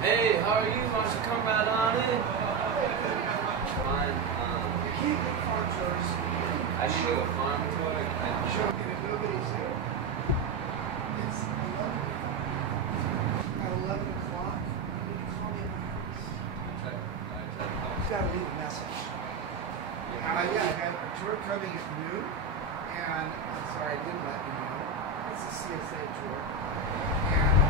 Hey, how are you? Why don't you come right on in? Fine. I should do a farm tour. Sure, nobody's here. It's 11. At 11 o'clock, you need to call me at my house. You gotta leave a message. Yeah, I got a tour coming at noon, and I'm sorry I didn't let you know. It's a CSA tour. And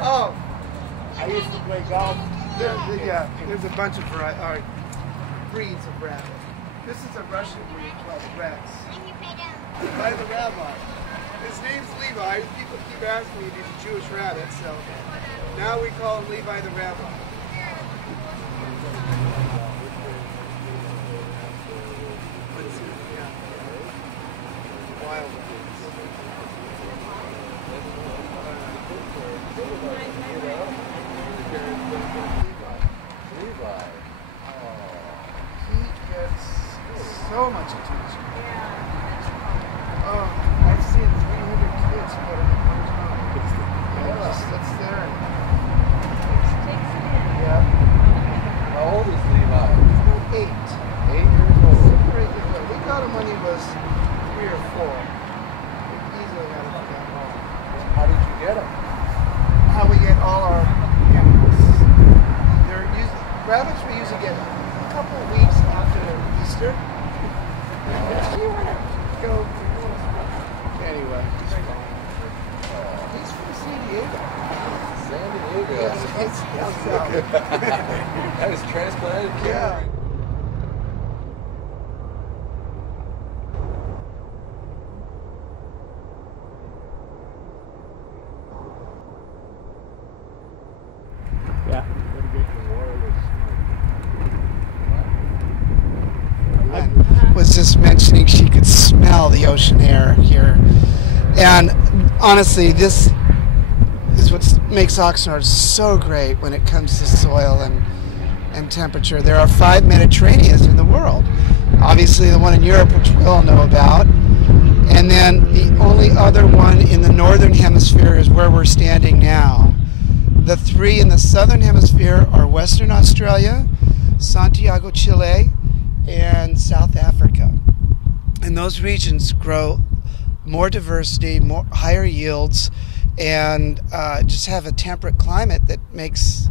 oh, I used to play golf. there's a bunch of breeds of rabbit. This is a Russian breed called Rex. By the rabbi. His name's Levi. People keep asking me if he's a Jewish rabbit, so now we call him Levi the rabbi. Wild. Levi. He gets so much attention. Oh, I've seen 300 kids put him in one time. Just sits there and yeah. How old is Levi? He's 8. 8 years old. We got him when he was 3 or 4. We easily got him from that long. How did you get him? How we get all our animals. Rabbits we usually get a couple of weeks after Easter. Do you want to go? Anyway, he's from San Diego. San Diego. Yeah, it's down south. That is transplanted. Yeah. Yeah. I was just mentioning she could smell the ocean air here. And honestly, this is what makes Oxnard so great when it comes to soil and temperature. There are 5 Mediterraneans in the world. Obviously the one in Europe, which we all know about. And then the only other one in the northern hemisphere is where we're standing now. The 3 in the southern hemisphere are Western Australia, Santiago, Chile, and South Africa. And those regions grow more diversity, higher yields, and just have a temperate climate that makes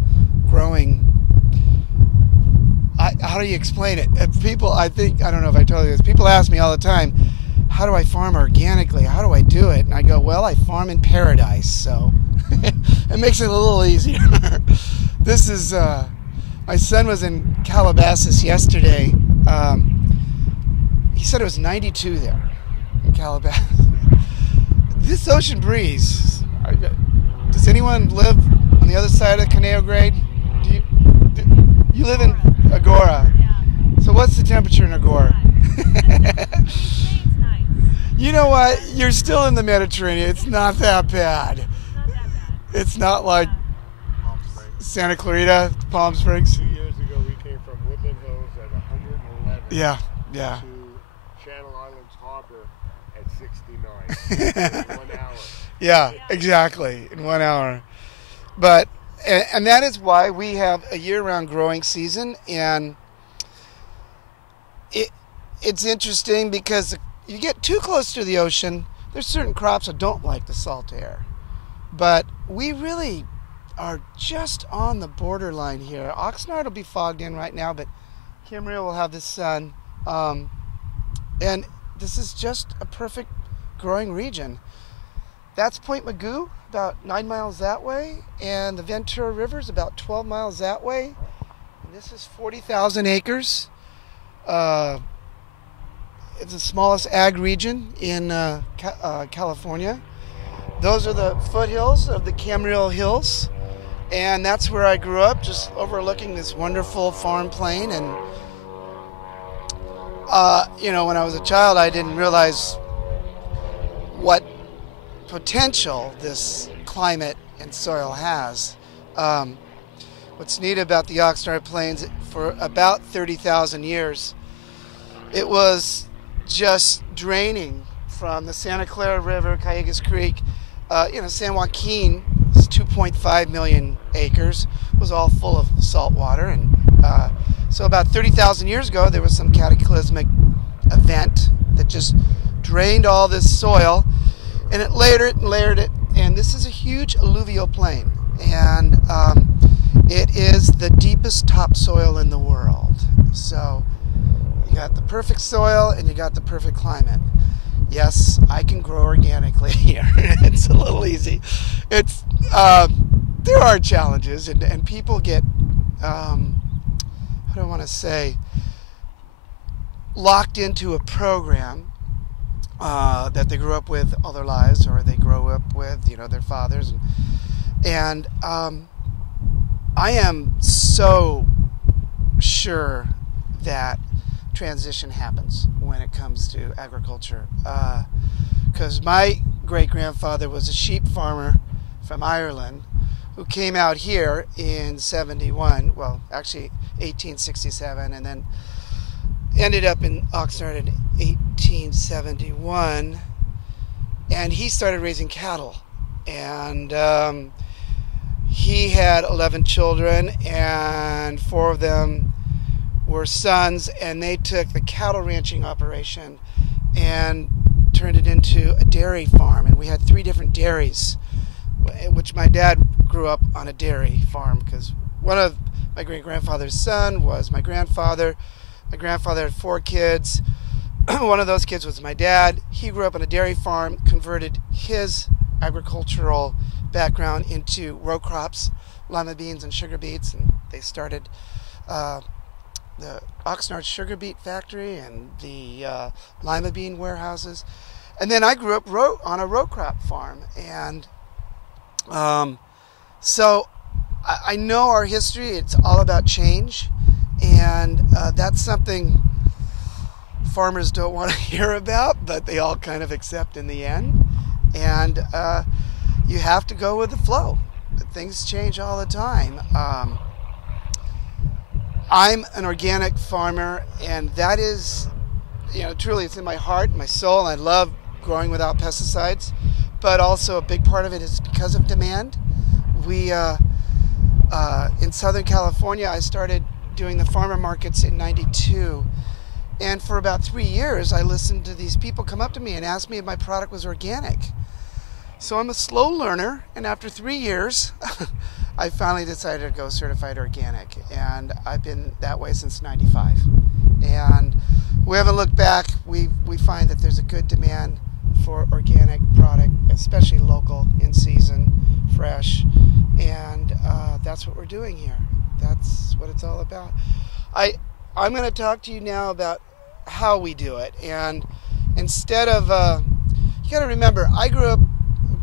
growing. How do you explain it? People, I don't know if I told you this, people ask me all the time, how do I farm organically? How do I do it? And I go, well, I farm in paradise, so it makes it a little easier. This is, my son was in Calabasas yesterday. He said it was 92 there in Calabasas. This ocean breeze, does anyone live on the other side of the Conejo Grade? You live in Agora. So what's the temperature in Agora? You know what? You're still in the Mediterranean. It's not that bad. It's not like Santa Clarita, Palm Springs. 2 years ago, we came from Woodland Hills at 111 Yeah. to Channel Islands Harbor at 69 in 1 hour. Yeah, exactly, in 1 hour. But, and that is why we have a year-round growing season, and it's interesting because you get too close to the ocean, there's certain crops that don't like the salt air. But we really are just on the borderline here. Oxnard will be fogged in right now, but Camarillo will have the sun. And this is just a perfect growing region. That's Point Mugu, about 9 miles that way, and the Ventura River is about 12 miles that way. And this is 40,000 acres. It's the smallest ag region in California. Those are the foothills of the Camarillo Hills, and that's where I grew up, just overlooking this wonderful farm plain. And when I was a child, I didn't realize what potential this climate and soil has. What's neat about the Oxnard Plains, for about 30,000 years, it was just draining from the Santa Clara River, Callejas Creek. San Joaquin is 2.5 million acres, was all full of salt water. And so about 30,000 years ago, there was some cataclysmic event that just drained all this soil, and it layered it. And this is a huge alluvial plain. And it is the deepest topsoil in the world. So you got the perfect soil and you got the perfect climate. Yes, I can grow organically here. It's a little easy. It's there are challenges, and people get how do I want to say, locked into a program that they grew up with all their lives, or they grow up with their fathers, and I am so sure that transition happens when it comes to agriculture, because my great-grandfather was a sheep farmer from Ireland who came out here in 71, well actually 1867, and then ended up in Oxnard in 1871, and he started raising cattle, and he had 11 children, and 4 of them were sons, and they took the cattle ranching operation and turned it into a dairy farm. And we had 3 different dairies, which my dad grew up on a dairy farm, because one of my great-grandfather's son was my grandfather. My grandfather had 4 kids. One of those kids was my dad. He grew up on a dairy farm, converted his agricultural background into row crops, lima beans and sugar beets, and they started the Oxnard sugar beet factory and the lima bean warehouses. And then I grew up on a row crop farm, and so I know our history. It's all about change, and that's something farmers don't want to hear about, but they all kind of accept in the end. And you have to go with the flow. Things change all the time. I'm an organic farmer, and that is, truly, it's in my heart, my soul. I love growing without pesticides, but also a big part of it is because of demand. We, in Southern California, I started doing the farmer markets in '92, and for about 3 years, I listened to these people come up to me and ask me if my product was organic. So I'm a slow learner, and after 3 years, I finally decided to go certified organic, and I've been that way since '95. And we haven't looked back. We find that there's a good demand for organic product, especially local, in season, fresh, and that's what we're doing here. That's what it's all about. I'm going to talk to you now about how we do it, and instead of you got to remember, I grew up,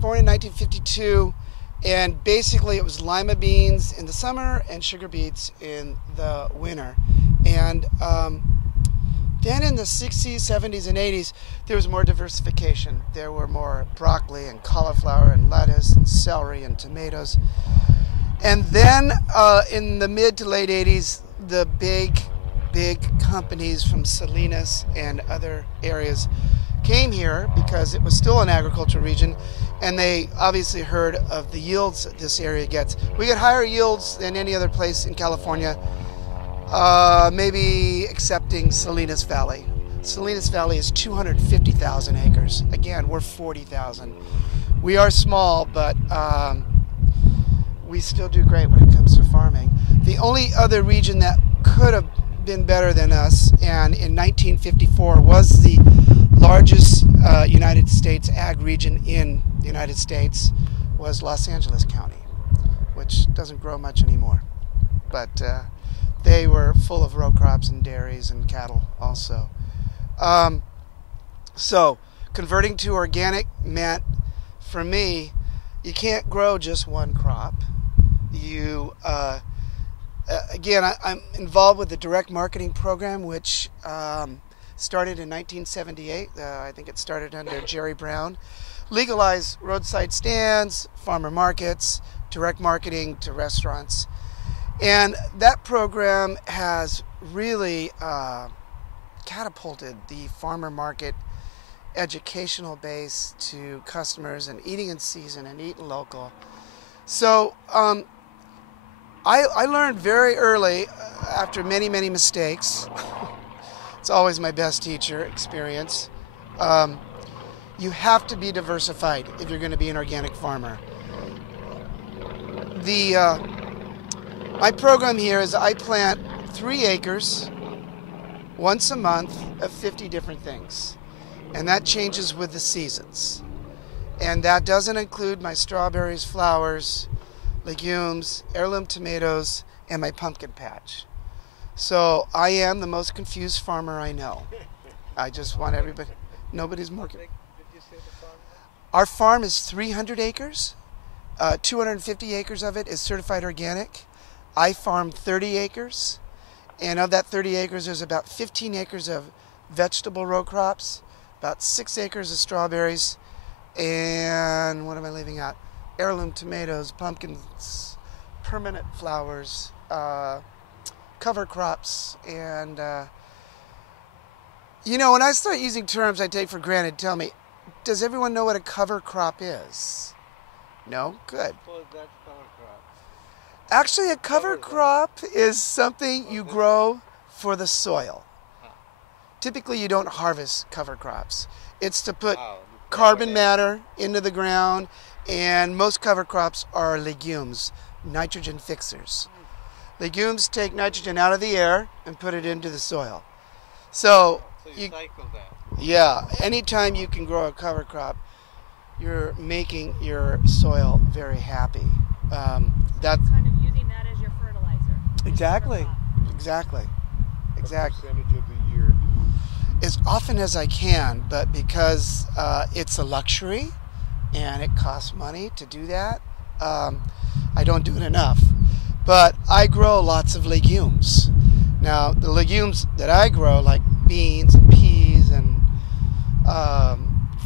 born in 1952, and basically it was lima beans in the summer and sugar beets in the winter. And then in the 60s, 70s, and 80s, there was more diversification. There were more broccoli and cauliflower and lettuce and celery and tomatoes. And then in the mid to late 80s, the big companies from Salinas and other areas came here because it was still an agricultural region, and they obviously heard of the yields that this area gets. We get higher yields than any other place in California, maybe excepting Salinas Valley. Salinas Valley is 250,000 acres. Again, we're 40,000. We are small, but we still do great when it comes to farming. The only other region that could have been better than us, and in 1954 was the largest United States ag region in the United States, was Los Angeles County, which doesn't grow much anymore. But they were full of row crops and dairies and cattle also. So converting to organic meant, for me, you can't grow just one crop. You again, I'm involved with the direct marketing program, which started in 1978. I think it started under Jerry Brown. Legalized roadside stands, farmer markets, direct marketing to restaurants. And that program has really catapulted the farmer market educational base to customers and eating in season and eating local. So I learned very early, after many, many mistakes. It's always my best teacher, experience. You have to be diversified if you're going to be an organic farmer. My program here is I plant 3 acres once a month of 50 different things. And that changes with the seasons. And that doesn't include my strawberries, flowers, legumes, heirloom tomatoes, and my pumpkin patch. So I am the most confused farmer I know. I just want everybody, nobody's more. Our farm is 300 acres. 250 acres of it is certified organic. I farm 30 acres. And of that 30 acres, there's about 15 acres of vegetable row crops, about 6 acres of strawberries, and what am I leaving out? Heirloom tomatoes, pumpkins, permanent flowers, cover crops, and when I start using terms I take for granted, tell me, does everyone know what a cover crop is? No? Good. Actually, a cover crop is something you grow for the soil. Typically, you don't harvest cover crops. It's to put carbon matter into the ground, and most cover crops are legumes, nitrogen fixers. Legumes take nitrogen out of the air and put it into the soil. So you cycle that. Yeah, anytime you can grow a cover crop, you're making your soil very happy. That's kind of using that as your fertilizer. Exactly. What percentage of the year? As often as I can, but because it's a luxury and it costs money to do that, I don't do it enough. But I grow lots of legumes. Now, the legumes that I grow, like beans and peas and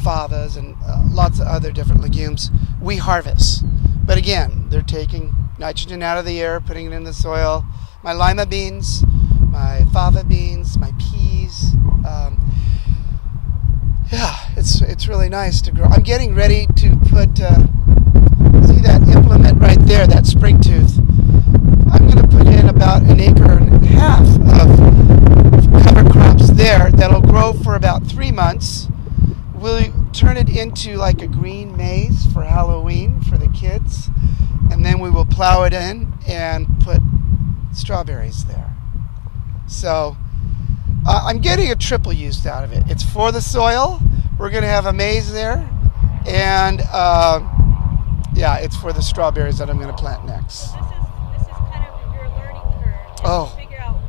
favas and lots of other different legumes, we harvest. But again, they're taking nitrogen out of the air, putting it in the soil. My lima beans, my fava beans, my peas. It's really nice to grow. I'm getting ready to put, see that implement right there, that spring tooth. I'm going to put in about 1.5 acres of cover crops there that'll grow for about 3 months. We'll turn it into like a green maze for Halloween for the kids, and then we will plow it in and put strawberries there. So I'm getting a triple use out of it. It's for the soil. We're going to have a maze there, and it's for the strawberries that I'm going to plant next. This is kind of your learning curve. Oh. To figure out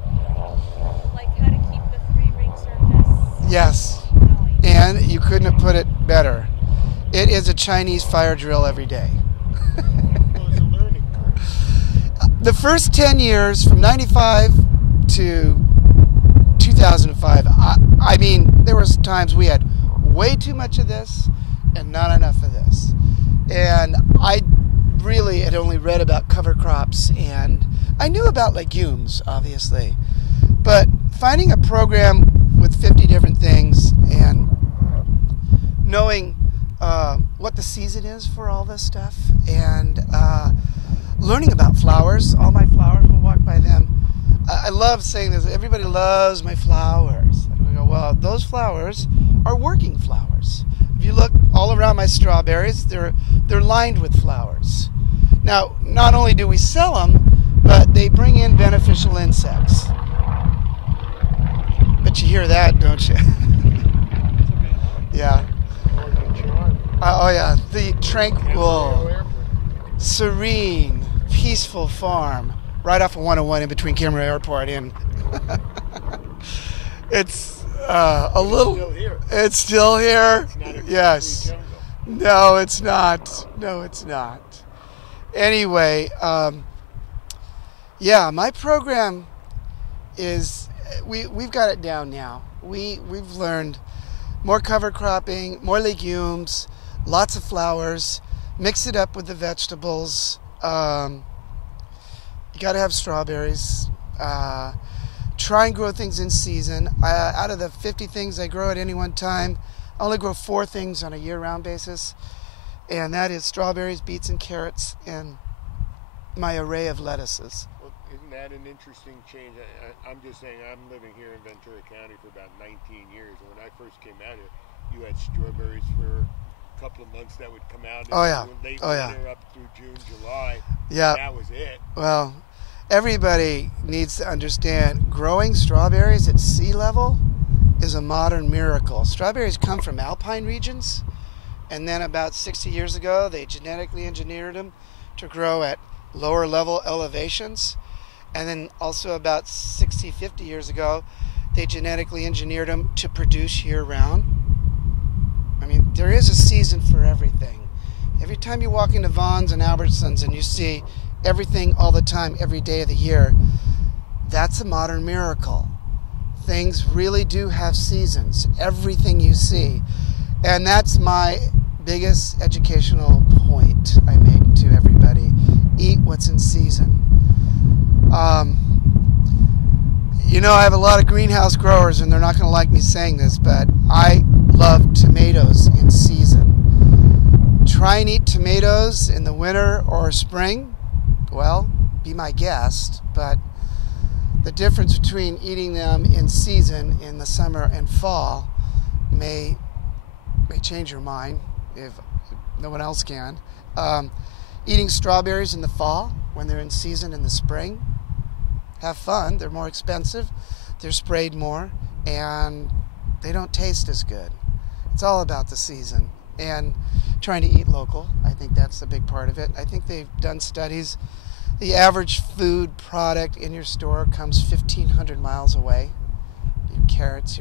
like how to keep the 3-ring surface. Yes. Going. And you couldn't have put it better. It is a Chinese fire drill every day. Well, it's a learning curve. The first 10 years, from 95 to 2005, I mean, there was times we had way too much of this and not enough of this. And I really had only read about cover crops, and I knew about legumes, obviously. But finding a program with 50 different things and knowing what the season is for all this stuff, and learning about flowers. All my flowers, we'll walk by them. I love saying this. Everybody loves my flowers. And I go, well, those flowers are working flowers. If you look all around my strawberries, they're lined with flowers. Now, not only do we sell them, but they bring in beneficial insects. But you hear that, don't you? Yeah. Oh yeah, the tranquil, serene, peaceful farm right off of 101 in between Camarillo Airport and it's a little. Still here. It's still here. It's not a Yes. jungle. No, it's not. No, it's not. Anyway, my program is we've got it down now. We've learned more cover cropping, more legumes, lots of flowers. Mix it up with the vegetables. You got to have strawberries. try and grow things in season. Out of the 50 things I grow at any one time, I only grow 4 things on a year-round basis, and that is strawberries, beets, and carrots, and my array of lettuces. Well, isn't that an interesting change? I'm just saying, I'm living here in Ventura County for about 19 years, and when I first came out here, you had strawberries for a couple of months that would come out in late winter up through June, July. Yeah. That was it. Well, everybody needs to understand growing strawberries at sea level is a modern miracle. Strawberries come from alpine regions, and then about 60 years ago, they genetically engineered them to grow at lower level elevations. And then also about 60, 50 years ago, they genetically engineered them to produce year-round. I mean, there is a season for everything. Every time you walk into Vons and Albertsons and you see everything all the time, every day of the year, that's a modern miracle. Things really do have seasons, everything you see. And that's my biggest educational point I make to everybody. Eat what's in season. You know, I have a lot of greenhouse growers, and they're not going to like me saying this, but I love tomatoes in season. Try and eat tomatoes in the winter or spring. Well, be my guest, but the difference between eating them in season in the summer and fall may change your mind if no one else can. Eating strawberries in the fall when they're in season in the spring, have fun. They're more expensive, they're sprayed more, and they don't taste as good. It's all about the season and trying to eat local. I think that's a big part of it. I think they've done studies. The average food product in your store comes 1,500 miles away. Your carrots,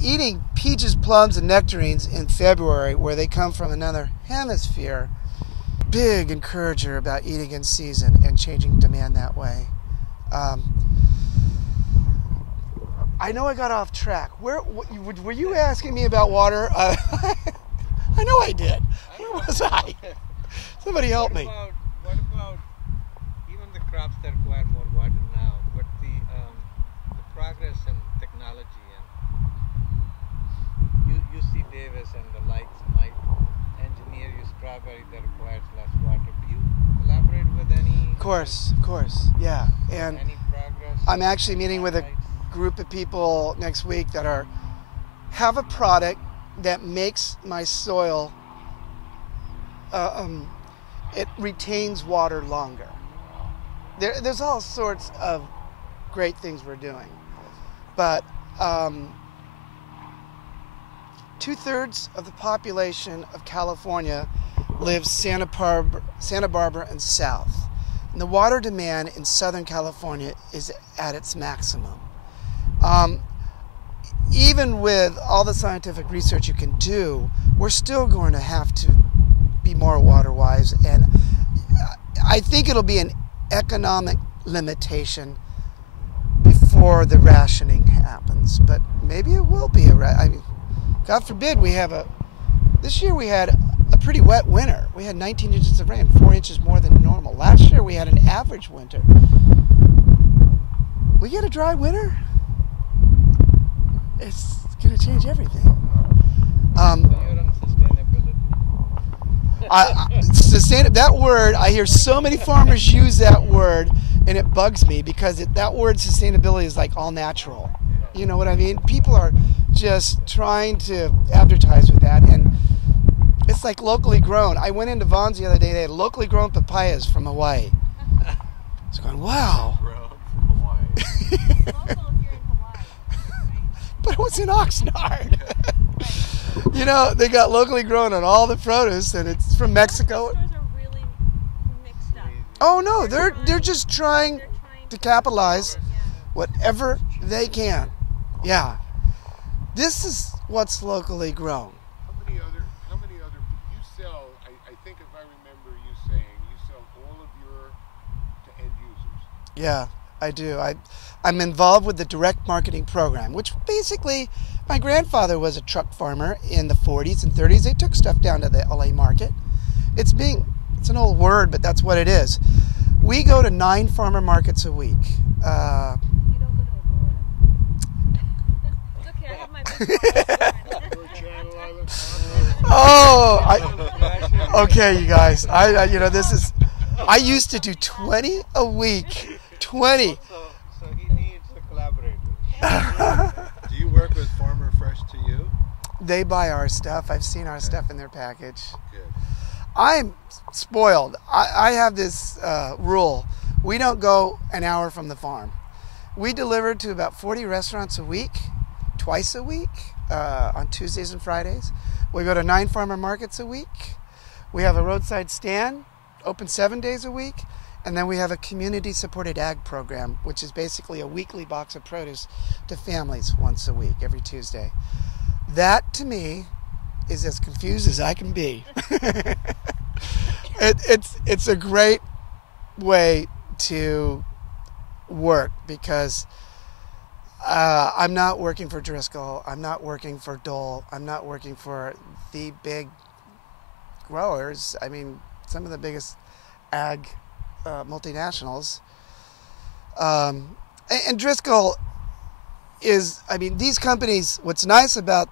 eating peaches, plums, and nectarines in February, where they come from another hemisphere, big encourager about eating in season and changing demand that way. I know I got off track. Were you asking me about water? I know I did. Where was I? Somebody help me. What about even the crops that require more water now, but the progress in technology, and UC Davis and the likes might engineer you strawberry that requires less water. Do you collaborate with any? Of course, yeah. And any progress? I'm actually meeting with a group of people next week that have a product that makes my soil, it retains water longer. There's all sorts of great things we're doing, but 2/3 of the population of California lives Santa Barbara and south. And the water demand in Southern California is at its maximum. Even with all the scientific research you can do, we're still going to have to be more water-wise. And I think it'll be an economic limitation before the rationing happens. But maybe it will be God forbid this year we had a pretty wet winter. We had 19 inches of rain, 4 inches more than normal. Last year we had an average winter. We get a dry winter, it's going to change everything. So you're on sustainability. That word, I hear so many farmers use that word, and it bugs me because that word sustainability is like all natural. You know what I mean? People are just trying to advertise with that, and it's like locally grown. I went into Vons the other day, they had locally grown papayas from Hawaii. I was going, wow. Local if you're in Hawaii, right? But it was in Oxnard. You know, they got locally grown on all the produce, and it's from Mexico. Stores are really mixed up. Oh no, they're just trying to capitalize whatever they can. Yeah. This is what's locally grown. How many other, you sell, I think if I remember you saying, you sell all of your to end users. Yeah, I do. I'm involved with the direct marketing program, which basically, my grandfather was a truck farmer in the 40s and 30s. They took stuff down to the LA market. It's an old word, but that's what it is. We go to 9 farmer markets a week. You don't go Channel Island. Okay, you guys. This is. I used to do 20 a week. 20. So he needs a collaborator. Do you work with Farmer Fresh to you? They buy our stuff. I've seen our stuff in their package. Good. I'm spoiled. I have this rule. We don't go an hour from the farm. We deliver to about 40 restaurants a week, twice a week, on Tuesdays and Fridays. We go to 9 farmer markets a week. We have a roadside stand, open 7 days a week. And then we have a community-supported ag program, which is basically a weekly box of produce to families once a week, every Tuesday. That, to me, is as confused as I can be. It's a great way to work because I'm not working for Driscoll. I'm not working for Dole. I'm not working for the big growers. I mean, some of the biggest ag multinationals. And Driscoll is, these companies, what's nice about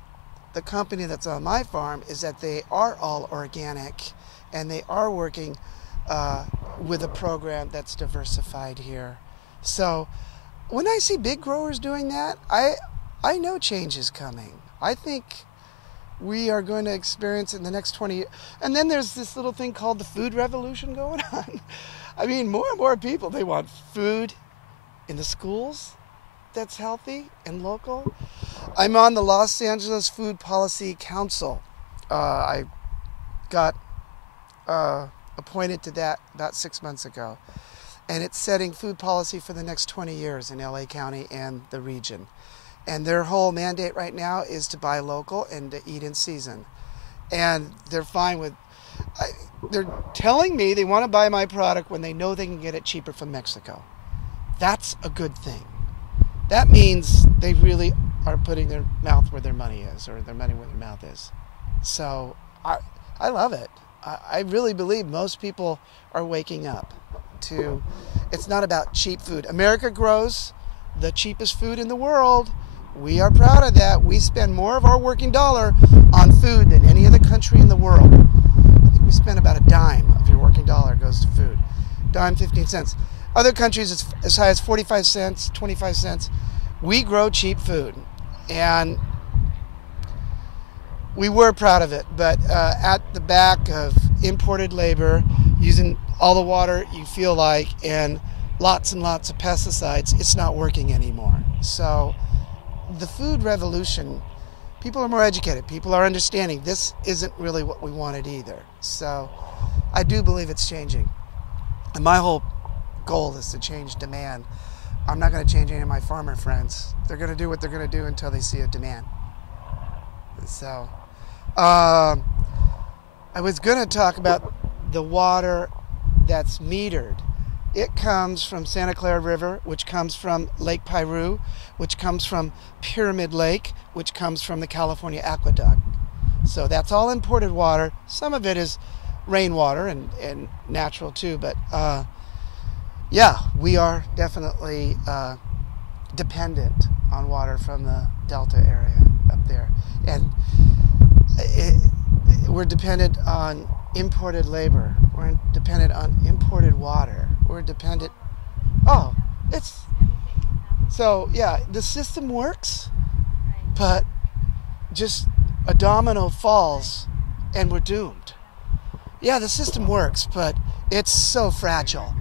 the company that's on my farm is that they are all organic and they are working with a program that's diversified here. So when I see big growers doing that, I know change is coming. I think we are going to experience it in the next 20 years. And then there's this little thing called the food revolution going on. More and more people, they want food in the schools that's healthy and local. I'm on the Los Angeles Food Policy Council. I got appointed to that about 6 months ago. And it's setting food policy for the next 20 years in LA County and the region. And their whole mandate right now is to buy local and to eat in season. And they're fine with... they're telling me they want to buy my product when they know they can get it cheaper from Mexico. That's a good thing. That means they really are putting their mouth where their money is, or their money where their mouth is. So I love it. I really believe most people are waking up to, it's not about cheap food. America grows the cheapest food in the world. We are proud of that. We spend more of our working dollar on food than any other country in the world. I think we spend about a dime of your working dollar goes to food. Dime, 15 cents. Other countries, it's as high as 45 cents, 25 cents. We grow cheap food. And we were proud of it. But at the back of imported labor, using all the water you feel like, and lots and lots of pesticides, it's not working anymore. So the food revolution, people are more educated. People are understanding this isn't really what we wanted either. So I do believe it's changing. And my whole goal is to change demand. I'm not going to change any of my farmer friends. They're going to do what they're going to do until they see a demand. So I was going to talk about the water that's metered. It comes from Santa Clara River, which comes from Lake Piru, which comes from Pyramid Lake, which comes from the California Aqueduct. So that's all imported water. Some of it is rainwater and natural too, but yeah, we are definitely dependent on water from the Delta area up there. And we're dependent on imported labor. We're dependent on imported water. We're dependent... Oh, it's... So, yeah, the system works, but just a domino falls and we're doomed. Yeah, the system works, but it's so fragile.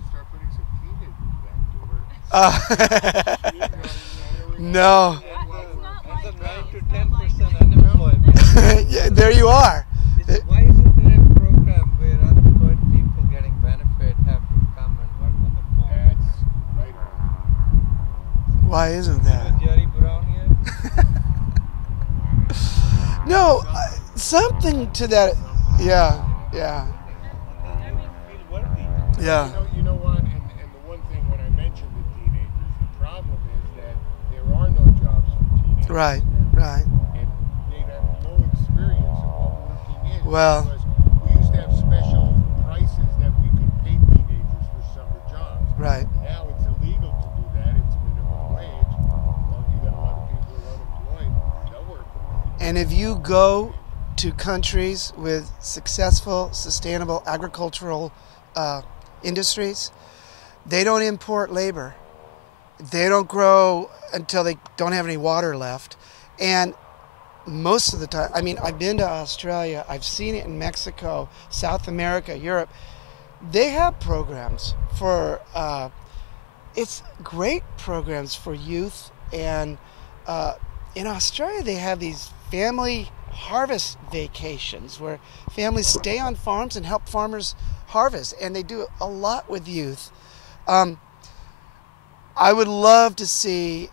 No. It's a 9 to 10% unemployment. Yeah, there you are. Why isn't there a program where unemployed people getting benefit have to come and work on the farm? That's right. Why isn't that? Is Jerry Brown here? No, something to that. Yeah. And you feel worthy. Yeah. You know what? And the one thing when I mentioned the teenagers, the problem is that there are no jobs for teenagers. Right. And they have no experience of what working is. Well. Because we used to have special prices that we could pay teenagers for summer jobs. Right. Now it's illegal to do that. It's minimum wage. Well, you got a lot of people who are unemployed. They'll work them. And if you go to countries with successful, sustainable agricultural industries, they don't import labor. They don't grow until they don't have any water left. And most of the time, I mean, I've been to Australia, I've seen it in Mexico, South America, Europe. They have programs for, it's great programs for youth. And in Australia, they have these family harvest vacations where families stay on farms and help farmers harvest. And they do a lot with youth. I would love to see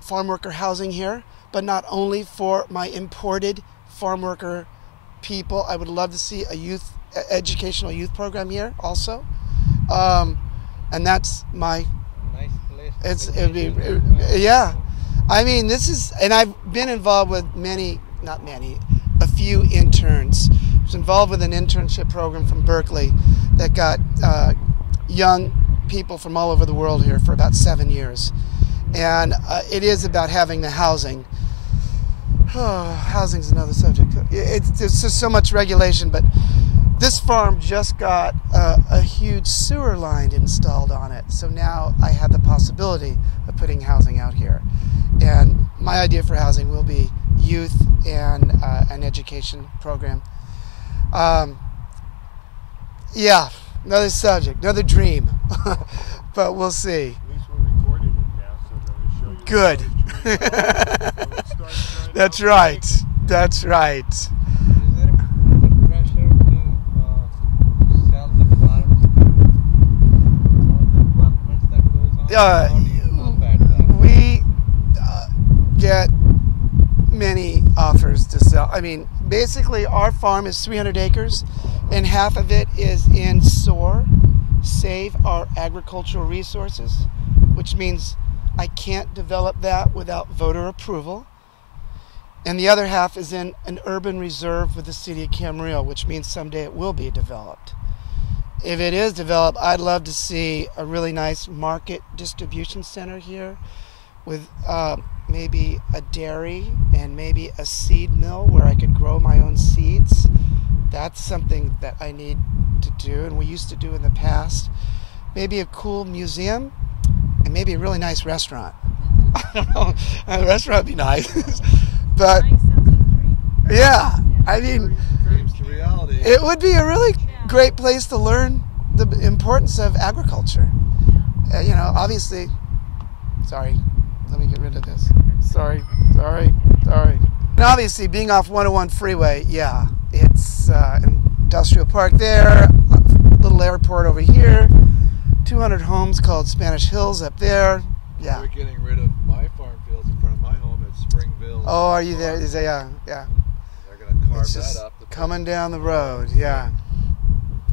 farm worker housing here, but not only for my imported farm worker people. I would love to see a educational youth program here also. And that's my... Nice place. Yeah. I mean, this is... And I've been involved with a few interns. I was involved with an internship program from Berkeley that got young people from all over the world here for about 7 years. And it is about having the housing. Oh, housing's another subject. There's just so much regulation, but this farm just got a huge sewer line installed on it. So now I have the possibility of putting housing out here. And my idea for housing will be youth and an education program. Yeah, another subject, another dream. But we'll see. At least we're recording it now, so that we show you. Good. That's right. That's right. Is there a pressure to sell the farms to all the developments that goes on? How do you combat that? We get many offers to sell. I mean, basically our farm is 300 acres and half of it is in SOAR, Save Our Agricultural Resources, which means I can't develop that without voter approval. And the other half is in an urban reserve with the city of Camarillo, which means someday it will be developed. If it is developed, I'd love to see a really nice market distribution center here with maybe a dairy and maybe a seed mill where I could grow my own seeds. That's something that I need to do, and we used to do in the past. Maybe a cool museum, and maybe a really nice restaurant. I don't know, a restaurant would be nice. But, Nice sounds like a dream. yeah, I mean, Dreams to reality. it would be a really great place to learn the importance of agriculture. You know, obviously, sorry, let me get rid of this. Sorry. And obviously, being off 101 freeway, yeah, it's industrial park there, little airport over here, 200 homes called Spanish Hills up there. Yeah. We're getting rid of my farm fields in front of my home at Springville. Oh, are you there? Is it, yeah. They're going to carve It's just that up. to coming down the road, yeah.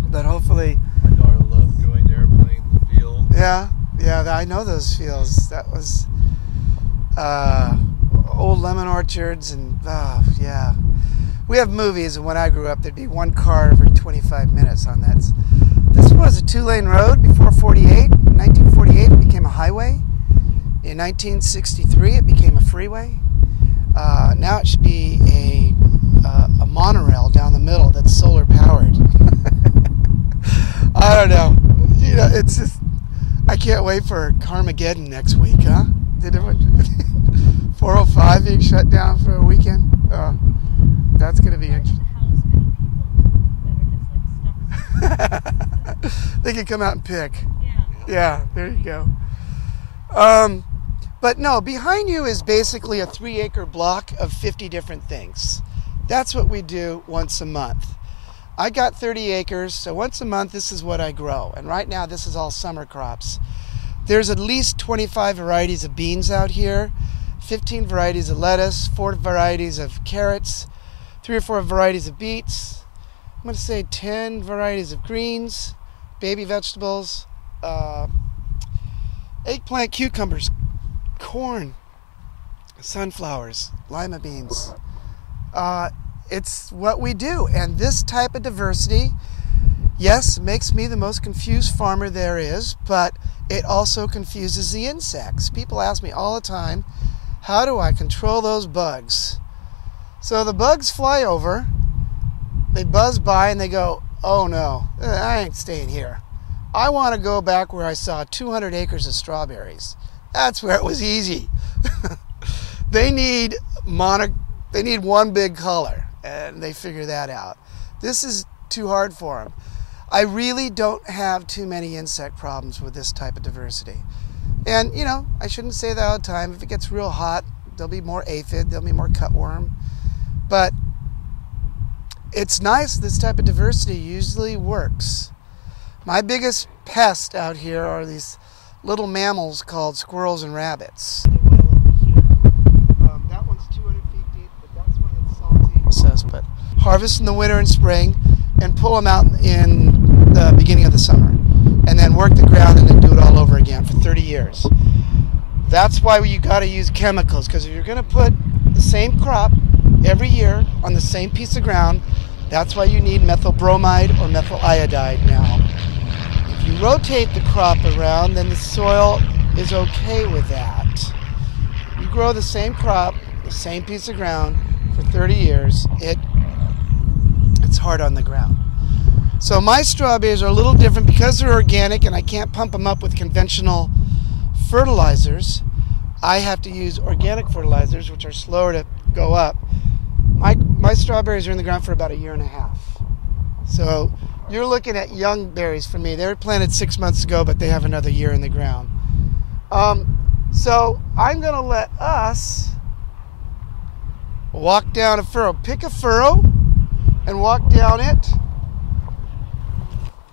But hopefully, My daughter loved going there, playing the field. yeah, I know those fields. That was old lemon orchards and, yeah. We have movies, and when I grew up, there'd be one car every 25 minutes on that. This was a 2-lane road before 48. In 1948, it became a highway. In 1963, it became a freeway. Now it should be a monorail down the middle that's solar powered. I don't know. You know, it's just, I can't wait for Carmageddon next week, huh? 405 being shut down for a weekend. That's going to be Hard to interesting. house many people that are just like stuck. They can come out and pick. Yeah. Yeah, there you go. But no, behind you is basically a 3-acre block of 50 different things. That's what we do once a month. I got 30 acres, so once a month this is what I grow. And right now this is all summer crops. There's at least 25 varieties of beans out here, 15 varieties of lettuce, 4 varieties of carrots, 3 or 4 varieties of beets. I'm going to say 10 varieties of greens, baby vegetables, eggplant, cucumbers, corn, sunflowers, lima beans. It's what we do. And this type of diversity, yes, makes me the most confused farmer there is, but it also confuses the insects. People ask me all the time, how do I control those bugs? So the bugs fly over, they buzz by, and they go, oh no, I ain't staying here. I want to go back where I saw 200 acres of strawberries. That's where it was easy. They need one big color, and they figure that out. This is too hard for them. I really don't have too many insect problems with this type of diversity. And, you know, I shouldn't say that all the time. If it gets real hot, there'll be more aphid, there'll be more cutworm. But it's nice, this type of diversity usually works. My biggest pest out here are these little mammals called squirrels and rabbits. That one's 200 feet deep, but that's when it's salty. But harvest in the winter and spring and pull them out in the beginning of the summer. And then work the ground and then do it all over again for 30 years. That's why you got to use chemicals, because if you're going to put the same crop every year on the same piece of ground, that's why you need methyl bromide or methyl iodide now. If you rotate the crop around, then the soil is okay with that. You grow the same crop, the same piece of ground for 30 years, it's hard on the ground. So my strawberries are a little different because they're organic and I can't pump them up with conventional fertilizers. I have to use organic fertilizers, which are slower to go up. My strawberries are in the ground for about 1.5 years. So you're looking at young berries for me. They were planted 6 months ago, but they have another year in the ground. So I'm going to let us walk down a furrow. Pick a furrow and walk down it.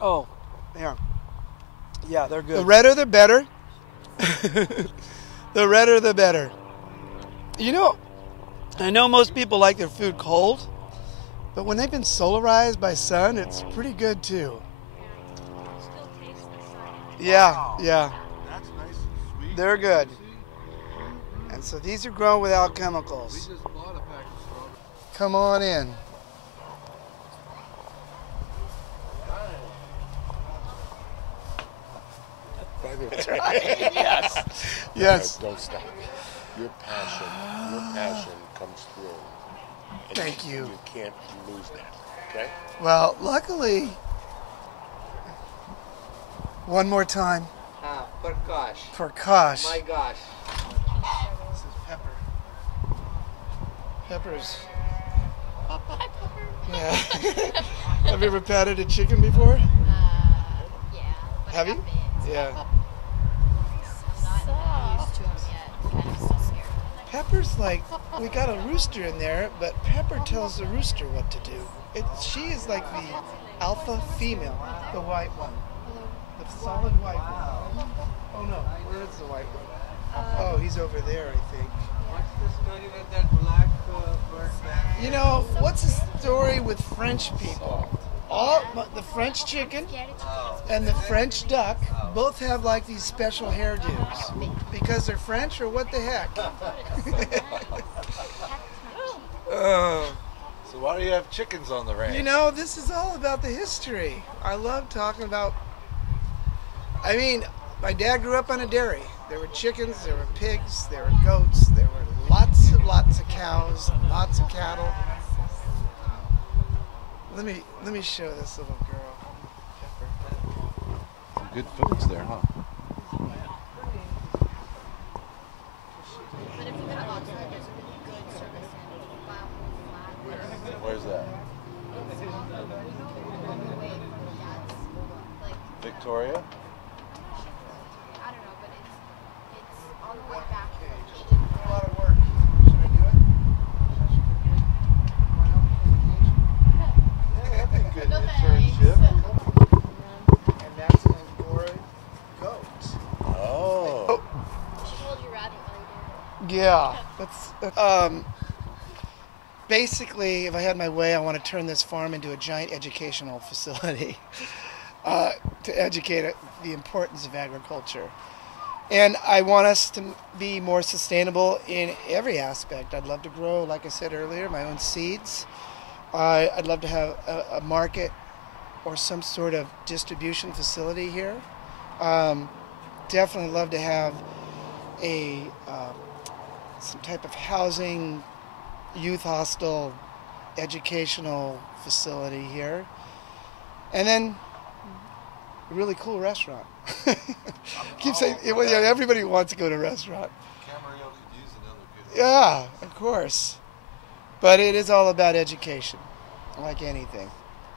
Oh, yeah. Yeah, they're good. The redder, the better. The redder, the better. You know, I know most people like their food cold, but when they've been solarized by sun, it's pretty good too. Still taste the sun. Yeah, yeah. That's nice and sweet. They're good. And so these are grown without chemicals. We just bought a pack of strawberries. Come on in. That's right. Yes. Yes. Don't stop. Your passion comes through. And Thank you. You can't lose that. Okay? Well, luckily, one more time. Prakash. Prakash. My gosh. This is Pepper. Pepper's. Yeah. Have you ever patted a chicken before? Yeah. But Have I you? got bit. Yeah. I'm not used to them yet. I'm kind of still scared. Pepper's like, we got a rooster in there, but Pepper tells the rooster what to do. She is like the alpha female, the white one. The solid white one. Oh no, where is the white one? Oh, he's over there, I think. What's the story with that black bird back? You know, what's the story with French people? The French chicken and the French duck both have like these special hairdos. Because they're French, or what the heck? So why do you have chickens on the ranch? You know, this is all about the history. I love talking about... I mean, my dad grew up on a dairy. There were chickens, there were pigs, there were goats, there were lots of cows, lots of cattle. Let me show this little girl, Pepper. Some good foods there, huh? But if you go to Oxford, there's a really good service in Flat. Where's that? Away from the dad's, like, Victoria? I don't know, but it's on the way back. A lot of work. Should I do it? Yeah, that'd be a good No internship. And that's an Angora goat. Oh. She told you rabbit while you Yeah, that's basically, if I had my way, I want to turn this farm into a giant educational facility to educate the importance of agriculture. And I want us to be more sustainable in every aspect. I'd love to grow, like I said earlier, my own seeds. I'd love to have a market or some sort of distribution facility here. Definitely love to have some type of housing, youth hostel educational facility here. And then a really cool restaurant. Keep saying, everybody wants to go to a restaurant. Camarillo is another good. Yeah, of course. But it is all about education, like anything.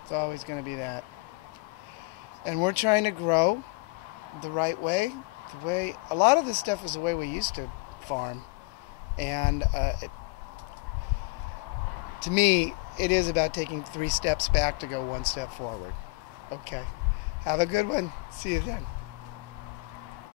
It's always going to be that. And we're trying to grow the right way. A lot of this stuff is the way we used to farm. And to me, it is about taking 3 steps back to go 1 step forward. Okay. Have a good one. See you then.